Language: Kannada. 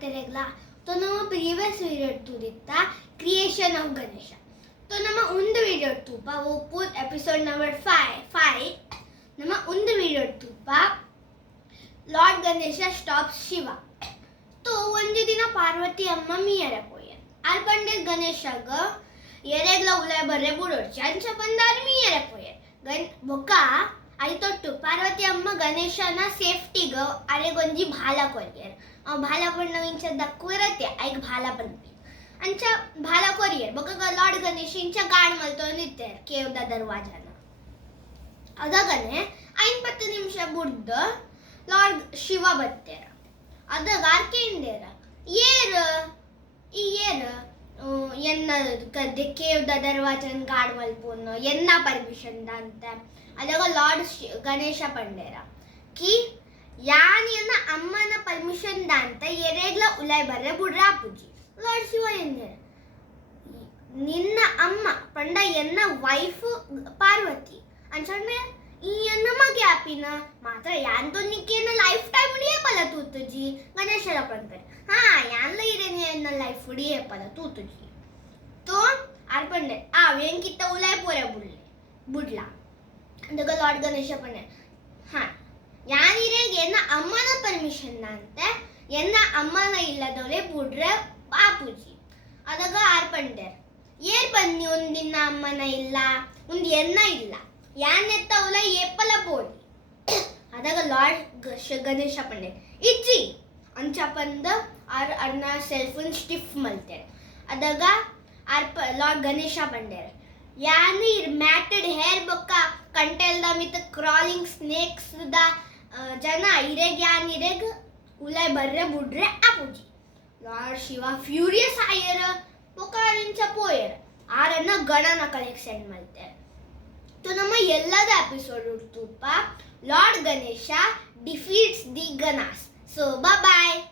ಮಾಡ್ತಿರಲ್ಲ तो ನಮ್ಮ ಪ್ರೀವಿಯಸ್ ವಿಡಿಯೋ ತೂದಿತ್ತ ಕ್ರಿಯೇಷನ್ ಆಫ್ ಗಣೇಶ तो ನಮ್ಮ ಒಂದು ವಿಡಿಯೋ ತೂಪ वो पूर एपिसोड नंबर 5 ನಮ್ಮ ಒಂದು ವಿಡಿಯೋ ತೂಪ लॉर्ड गणेश स्टॉप्स शिवा तो ಒಂದು ದಿನ ಪಾರ್ವತಿ ಅಮ್ಮ ಮಿಯರ ಪೋಯ ಆಲ್ಪಂಡೆ ಗಣೇಶಗ ಎರೆಗ್ಲ ಉಲೈ ಬರ್ರೆ ಬುಡೋರ್ಚಿ ಅಂಚ ಬಂದಾರ ಮಿಯರ ಪೋಯ ಬೊಕ್ಕ ಐತೊಟ್ಟು ಪಾರ್ವತಿ ಅಮ್ಮ ಗಣೇಶನ ಸೇಫ್ಟಿಗ ಅರೆಗೊಂಜಿ ಭಾಲ ಕೊರಿಯರ್ ಆ ಭಾಲ ಪಣ್ಣ ಇಂಚ ದಕ್ಕುರತೆ ಐಗ ಭಾಲ ಬಂದ್ವಿ ಅಂಚ ಭಾಲ ಕೊರಿಯರ್ ಬೊಕ್ಕ ಲಾರ್ಡ್ ಗಣೇಶ ಇಂಚ ಗಾಡ್ ಮಲ್ತೋ ನಿಂತೆ ಕೇವ್ದ ದರ್ವಾಜನ ಅದಾಗನೆ 50 ನಿಮಿಷ ಬುಡ್ದ ಲಾರ್ಡ್ ಶಿವ ಬತ್ತೇರ ಅದಾಗ ಆರ್ಕೇಂಡೇರ ಏರ್ ಎನ್ನ ಕದ್ದೆ ಕೇವ್ದ ದರ್ವಾಜನ್ ಗಾಡ್ ಮಲ್ಪುನ್ನು ಎನ್ನ ಪರ್ಮಿಷನ್ ಅಂತ ಅದಾಗ ಲಾರ್ಡ್ ಗಣೇಶ ಪಂಡೇರ ಕಿ ಯಾನಿಯನ್ನ ಅಮ್ಮನ ಪರ್ಮಿಷನ್ ದಾಂತ ಎರೆಗ್ಲ ಉಲೈ ಬರ್ರೆ ಬುಡ್ರ ಪೂಜಿ ಲಾರ್ಡ್ ಶಿವ ಎಂದೇರ ನಿನ್ನ ಅಮ್ಮ ಪಂಡ ಎನ್ನ ವೈಫ್ ಪಾರ್ವತಿ ಅಂಚಂದ್ರೆ ಈ ಎನ್ನ ಮಗೆ ಆಪಿನ ಮಾತ್ರ ಯಾನ್ತೋ ನಿಕ್ಕೇನ ಲೈಫ್ ಟೈಮ್ ಉಡಿಯಪ್ಪಲ್ಲ ತೂತುಜಿ ಗಣೇಶರ ಪಂಪೆ ಹಾ ಯಾನ್ಲ ಇರೇನಿ ಎನ್ನ ಲೈಫ್ ಉಡಿಯಪ್ಪಲ್ಲ ತೂತುಜಿ तो आरपंडे आ वेंकित उलाय पोरे बुडला अंदग लॉर्ड गणेश पणे हा ಯಾನಿರೆಗೆ ಎನ್ನ ಅಮ್ಮನ ಪರ್ಮಿಷನ್ ಅಂತ ಎನ್ನ ಅಮ್ಮನ ಇಲ್ಲದವರೆ ಬುಡ್ರೆ ಪಾಪುಜಿ ಅದಾಗ ಆರ್ಪಂಡರ್ ಏರ್ ಬನ್ನಿ ಒಂದಿನ ಅಮ್ಮನ ಇಲ್ಲ ಒಂದು ಎನ್ನ ಇಲ್ಲ ಯಾನೆತ್ತ ಉಲ ಏಪಲ ಬೋಡಿ ಅದಾಗ ಲಾರ್ಡ್ ಗಣೇಶ ಪಂಡೆ ಇಜ್ಜಿ ಅಂಚ ಪಂದ ಅರ್ನ ಸೆಲ್ಫನ್ ಸ್ಟಿಫ್ ಮಲ್ತೆ ಅದಾಗ लॉर्ड गणेश पंडेर यानी मैटेड हेयर बक्का कंटेल द विथ क्रालिंग स्नेक्स द जना इरेग यान इरेग उलय बर्रे बुड्रे आपुजी लॉर्ड शिवा फ्यूरियस आयर पोकारिंच पोयर आरನ್ನ ಗಣನ ಕಲೆಕ್ಷನ್ ಮಲ್ತೆ तो ನಮ್ಮ ಎಲ್ಲದ ಎಪಿಸೋಡ್ ಉರ್ತುಪ लॉर्ड गणेश डिफीट्स दी गणास so bye bye.